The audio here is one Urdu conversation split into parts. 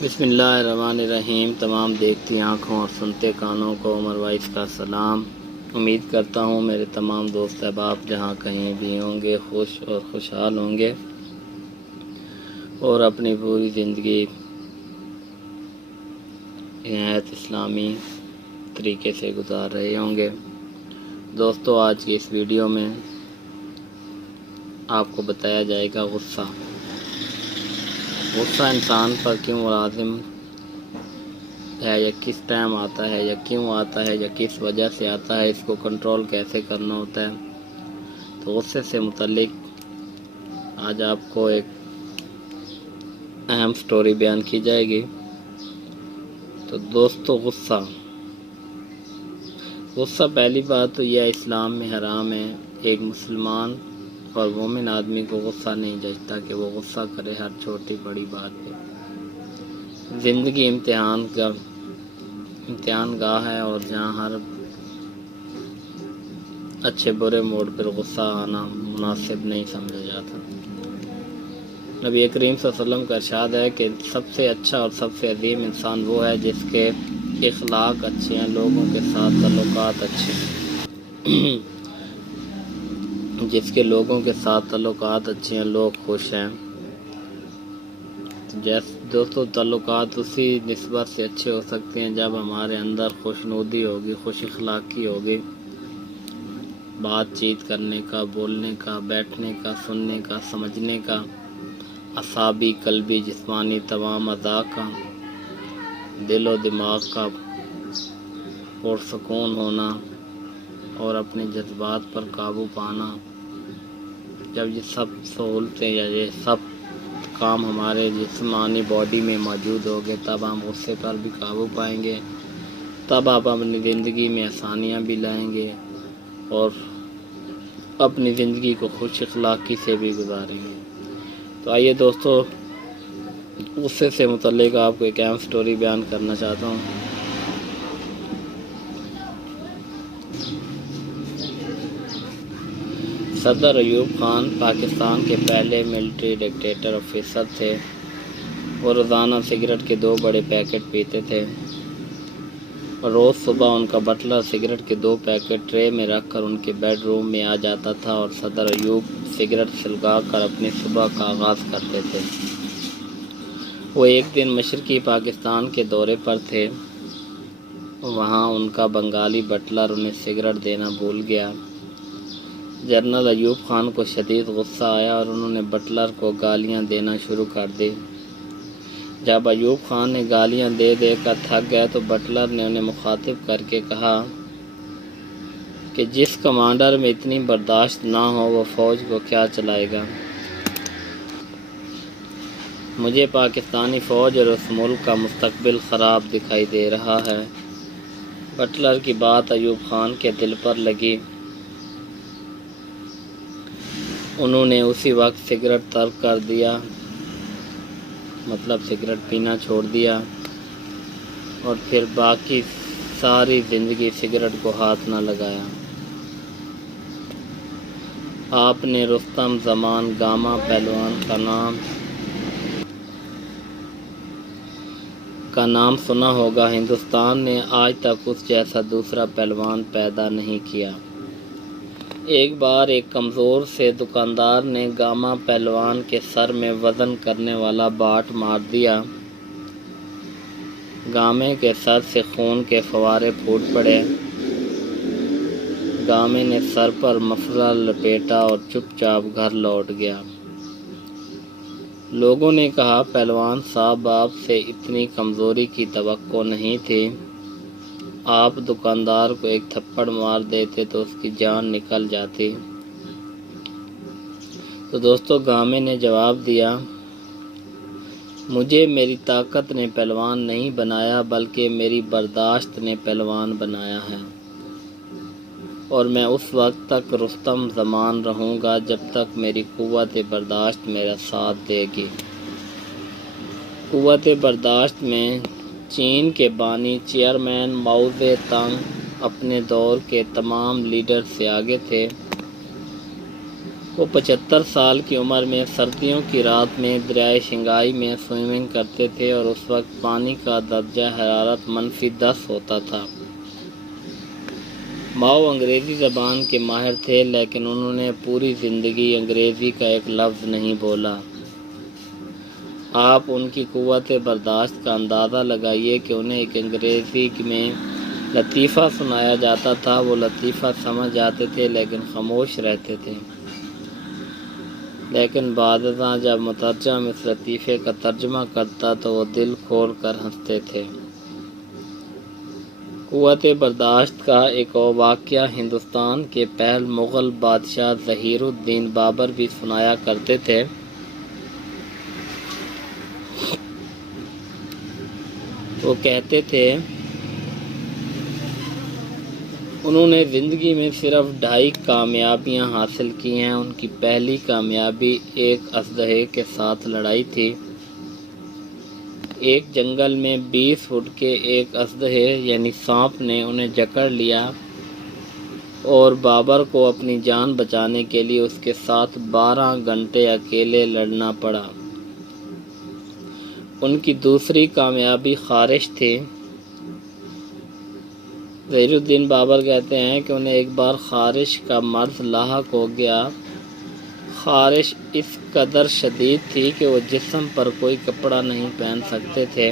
بسم اللہ الرحمن الرحیم۔ تمام دیکھتی آنکھوں اور سنتے کانوں کو عمر وائس کا سلام۔ امید کرتا ہوں میرے تمام دوست احباب جہاں کہیں بھی ہوں گے خوش اور خوشحال ہوں گے اور اپنی پوری زندگی نہایت اسلامی طریقے سے گزار رہے ہوں گے۔ دوستو، آج کی اس ویڈیو میں آپ کو بتایا جائے گا غصہ انسان پر کیوں لازم ہے یا کس ٹائم آتا ہے یا کیوں آتا ہے یا کس وجہ سے آتا ہے، اس کو کنٹرول کیسے کرنا ہوتا ہے۔ تو غصے سے متعلق آج آپ کو ایک اہم سٹوری بیان کی جائے گی۔ تو دوستو، غصہ پہلی بات تو یہ اسلام میں حرام ہے۔ ایک مسلمان اور مومن آدمی کو غصہ نہیں جچتا کہ وہ غصہ کرے ہر چھوٹی بڑی بات پہ۔ زندگی امتحان گاہ ہے اور جہاں ہر اچھے برے موڑ پر غصہ آنا مناسب نہیں سمجھا جاتا۔ نبی کریم صلی اللہ علیہ وسلم کا ارشاد ہے کہ سب سے اچھا اور سب سے عظیم انسان وہ ہے جس کے اخلاق اچھے ہیں، لوگوں کے ساتھ تعلقات اچھے ہیں جس کے لوگوں کے ساتھ تعلقات اچھے ہیں، لوگ خوش ہیں۔ دوستو، تعلقات اسی نسبت سے اچھے ہو سکتے ہیں جب ہمارے اندر خوشنودی ہوگی، خوش اخلاقی ہوگی، بات چیت کرنے کا، بولنے کا، بیٹھنے کا، سننے کا، سمجھنے کا، اعصابی، قلبی، جسمانی تمام اعضاء کا، دل و دماغ کا پرسکون ہونا اور اپنے جذبات پر قابو پانا۔ جب یہ سب سہولتیں یا یہ سب کام ہمارے جسمانی باڈی میں موجود ہوگے تب ہم غصے پر بھی قابو پائیں گے، تب آپ اپنی زندگی میں آسانیاں بھی لائیں گے اور اپنی زندگی کو خوش اخلاقی سے بھی گزاریں گے۔ تو آئیے دوستو، غصے سے متعلق آپ کو ایک اہم سٹوری بیان کرنا چاہتا ہوں۔ صدر ایوب خان پاکستان کے پہلے ملٹری ڈکٹیٹر آفیسر تھے۔ وہ روزانہ سگریٹ کے 2 بڑے پیکٹ پیتے تھے۔ روز صبح ان کا بٹلر سگریٹ کے 2 پیکٹ ٹرے میں رکھ کر ان کے بیڈ روم میں آ جاتا تھا اور صدر ایوب سگریٹ سلگا کر اپنی صبح کا آغاز کرتے تھے۔ وہ ایک دن مشرقی پاکستان کے دورے پر تھے۔ وہاں ان کا بنگالی بٹلر انہیں سگریٹ دینا بھول گیا۔ جنرل ایوب خان کو شدید غصہ آیا اور انہوں نے بٹلر کو گالیاں دینا شروع کر دی۔ جب ایوب خان نے گالیاں دے دے کر تھک گئے تو بٹلر نے انہیں مخاطب کر کے کہا کہ جس کمانڈر میں اتنی برداشت نہ ہو وہ فوج کو کیا چلائے گا۔ مجھے پاکستانی فوج اور اس ملک کا مستقبل خراب دکھائی دے رہا ہے۔ بٹلر کی بات ایوب خان کے دل پر لگی۔ انہوں نے اسی وقت سگریٹ ترک کر دیا، مطلب سگریٹ پینا چھوڑ دیا اور پھر باقی ساری زندگی سگریٹ کو ہاتھ نہ لگایا۔ آپ نے رستم زمان گاما پہلوان کا نام سنا ہوگا۔ ہندوستان نے آج تک اس جیسا دوسرا پہلوان پیدا نہیں کیا۔ ایک بار ایک کمزور سے دکاندار نے گاما پہلوان کے سر میں وزن کرنے والا باٹ مار دیا۔ گامے کے سر سے خون کے فوارے پھوٹ پڑے۔ گامے نے سر پر مفلر لپیٹا اور چپ چاپ گھر لوٹ گیا۔ لوگوں نے کہا، پہلوان صاحب، آپ سے اتنی کمزوری کی توقع نہیں تھی۔ آپ دکاندار کو ایک تھپڑ مار دیتے تو اس کی جان نکل جاتی۔ تو دوستو، گامے نے جواب دیا، مجھے میری طاقت نے پہلوان نہیں بنایا بلکہ میری برداشت نے پہلوان بنایا ہے، اور میں اس وقت تک رستم زمان رہوں گا جب تک میری قوت برداشت میرا ساتھ دے گی۔ قوت برداشت میں چین کے بانی چیئرمین ماؤ زے تنگ اپنے دور کے تمام لیڈر سے آگے تھے۔ وہ 75 سال کی عمر میں سردیوں کی رات میں دریائے شنگائی میں سوئمنگ کرتے تھے اور اس وقت پانی کا درجہ حرارت -10 ہوتا تھا۔ ماؤ انگریزی زبان کے ماہر تھے، لیکن انہوں نے پوری زندگی انگریزی کا ایک لفظ نہیں بولا۔ آپ ان کی قوت برداشت کا اندازہ لگائیے کہ انہیں ایک انگریزی میں لطیفہ سنایا جاتا تھا، وہ لطیفہ سمجھ جاتے تھے لیکن خاموش رہتے تھے، لیکن بعض ازاں جب مترجم اس لطیفے کا ترجمہ کرتا تو وہ دل کھول کر ہنستے تھے۔ قوت برداشت کا ایک اور واقعہ ہندوستان کے پہل مغل بادشاہ ظہیر الدین بابر بھی سنایا کرتے تھے۔ وہ کہتے تھے انہوں نے زندگی میں صرف 2.5 کامیابیاں حاصل کی ہیں۔ ان کی پہلی کامیابی ایک اژدہے کے ساتھ لڑائی تھی۔ ایک جنگل میں 20 فٹ کے ایک اژدہے یعنی سانپ نے انہیں جکڑ لیا اور بابر کو اپنی جان بچانے کے لیے اس کے ساتھ 12 گھنٹے اکیلے لڑنا پڑا۔ ان کی دوسری کامیابی خارش تھی۔ ظہیر الدین بابر کہتے ہیں کہ انہیں ایک بار خارش کا مرض لاحق ہو گیا۔ خارش اس قدر شدید تھی کہ وہ جسم پر کوئی کپڑا نہیں پہن سکتے تھے۔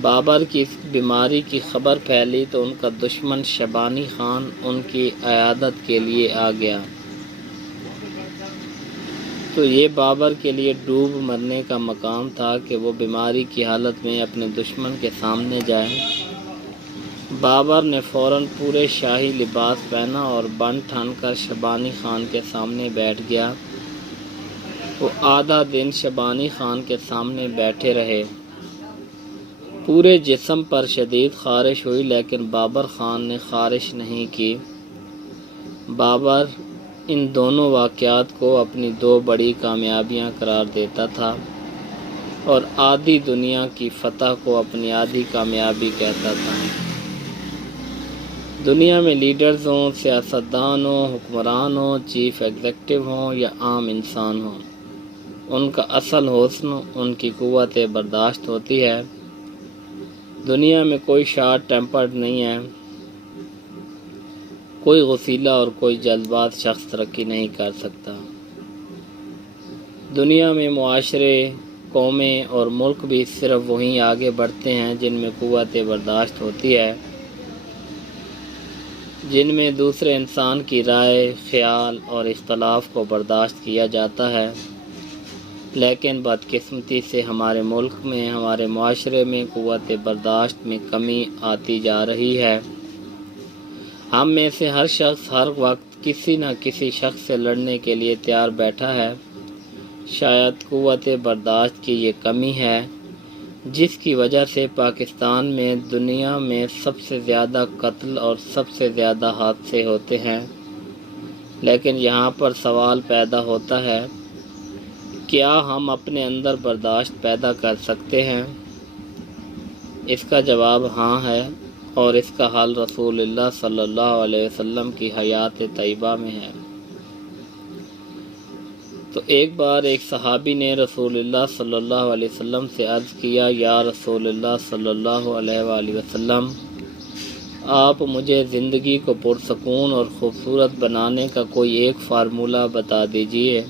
بابر کی اس بیماری کی خبر پھیلی تو ان کا دشمن شبانی خان ان کی عیادت کے لیے آ گیا، تو یہ بابر کے لیے ڈوب مرنے کا مقام تھا کہ وہ بیماری کی حالت میں اپنے دشمن کے سامنے جائے۔ بابر نے فوراً پورے شاہی لباس پہنا اور بن ٹھن کر شبانی خان کے سامنے بیٹھ گیا۔ وہ آدھا دن شبانی خان کے سامنے بیٹھے رہے۔ پورے جسم پر شدید خارش ہوئی لیکن بابر خان نے خارش نہیں کی۔ بابر ان دونوں واقعات کو اپنی 2 بڑی کامیابیاں قرار دیتا تھا اور آدھی دنیا کی فتح کو اپنی آدھی کامیابی کہتا تھا۔ دنیا میں لیڈرز ہوں، سیاستدان ہوں، حکمران ہوں، چیف ایگزیکٹو ہوں یا عام انسان ہوں، ان کا اصل حسن ان کی قوت برداشت ہوتی ہے۔ دنیا میں کوئی شارٹ ٹیمپرڈ نہیں ہے، کوئی غصیلا اور کوئی جلد باز شخص ترقی نہیں کر سکتا۔ دنیا میں معاشرے، قومیں اور ملک بھی صرف وہیں آگے بڑھتے ہیں جن میں قوت برداشت ہوتی ہے، جن میں دوسرے انسان کی رائے، خیال اور اختلاف کو برداشت کیا جاتا ہے۔ لیکن بدقسمتی سے ہمارے ملک میں، ہمارے معاشرے میں قوت برداشت میں کمی آتی جا رہی ہے۔ ہم میں سے ہر شخص ہر وقت کسی نہ کسی شخص سے لڑنے کے لیے تیار بیٹھا ہے۔ شاید قوت برداشت کی یہ کمی ہے جس کی وجہ سے پاکستان میں دنیا میں سب سے زیادہ قتل اور سب سے زیادہ حادثے ہوتے ہیں۔ لیکن یہاں پر سوال پیدا ہوتا ہے، کیا ہم اپنے اندر برداشت پیدا کر سکتے ہیں؟ اس کا جواب ہاں ہے، اور اس کا حل رسول اللہ صلی اللہ علیہ وسلم کی حیات طیبہ میں ہے۔ تو ایک بار ایک صحابی نے رسول اللہ صلی اللہ علیہ وسلم سے عرض کیا، یا رسول اللہ صلی اللہ علیہ وآلہ وسلم، آپ مجھے زندگی کو پرسکون اور خوبصورت بنانے کا کوئی ایک فارمولہ بتا دیجئے۔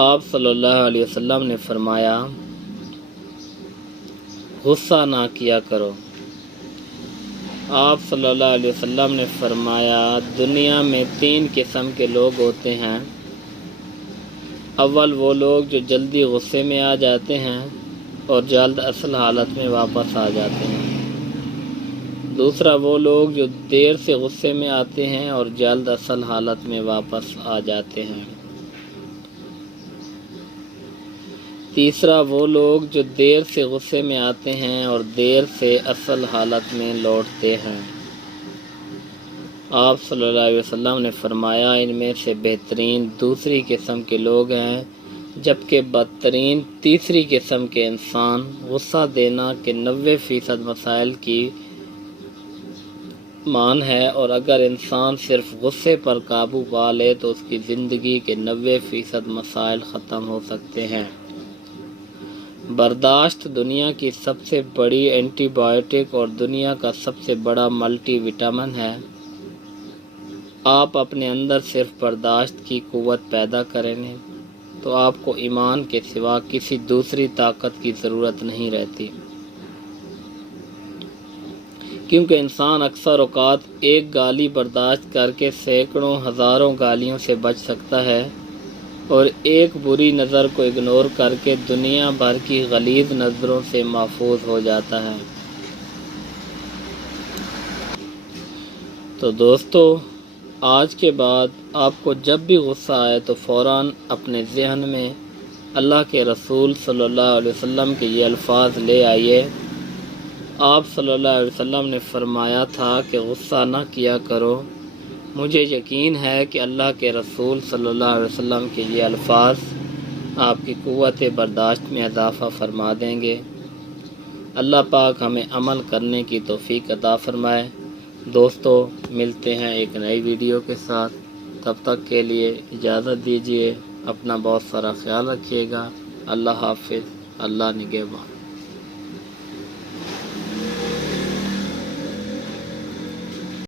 آپ صلی اللہ علیہ وسلم نے فرمایا، غصہ نہ کیا کرو۔ آپ صلی اللہ علیہ وسلم نے فرمایا، دنیا میں 3 قسم کے لوگ ہوتے ہیں۔ اول وہ لوگ جو جلدی غصے میں آ جاتے ہیں اور جلد اصل حالت میں واپس آ جاتے ہیں۔ دوسرا وہ لوگ جو دیر سے غصے میں آتے ہیں اور جلد اصل حالت میں واپس آ جاتے ہیں۔ تیسرا وہ لوگ جو دیر سے غصے میں آتے ہیں اور دیر سے اصل حالت میں لوٹتے ہیں۔ آپ صلی اللہ علیہ وسلم نے فرمایا، ان میں سے بہترین دوسری قسم کے لوگ ہیں، جبکہ بدترین تیسری قسم کے انسان غصہ دینا کے 90% مسائل کی مان ہے، اور اگر انسان صرف غصے پر قابو پا لے تو اس کی زندگی کے 90% مسائل ختم ہو سکتے ہیں۔ برداشت دنیا کی سب سے بڑی اینٹی بائیوٹک اور دنیا کا سب سے بڑا ملٹی وٹامن ہے۔ آپ اپنے اندر صرف برداشت کی قوت پیدا کریں تو آپ کو ایمان کے سوا کسی دوسری طاقت کی ضرورت نہیں رہتی، کیونکہ انسان اکثر اوقات ایک گالی برداشت کر کے سینکڑوں ہزاروں گالیوں سے بچ سکتا ہے، اور ایک بری نظر کو اگنور کر کے دنیا بھر کی غلیظ نظروں سے محفوظ ہو جاتا ہے۔ تو دوستو، آج کے بعد آپ کو جب بھی غصہ آئے تو فوراً اپنے ذہن میں اللہ کے رسول صلی اللہ علیہ وسلم کے یہ الفاظ لے آئیے۔ آپ صلی اللہ علیہ وسلم نے فرمایا تھا کہ غصہ نہ کیا کرو۔ مجھے یقین ہے کہ اللہ کے رسول صلی اللہ علیہ وسلم کے یہ الفاظ آپ کی قوت برداشت میں اضافہ فرما دیں گے۔ اللہ پاک ہمیں عمل کرنے کی توفیق عطا فرمائے۔ دوستو، ملتے ہیں ایک نئی ویڈیو کے ساتھ، تب تک کے لیے اجازت دیجیے۔ اپنا بہت سارا خیال رکھیے گا۔ اللہ حافظ، اللہ نگہبان۔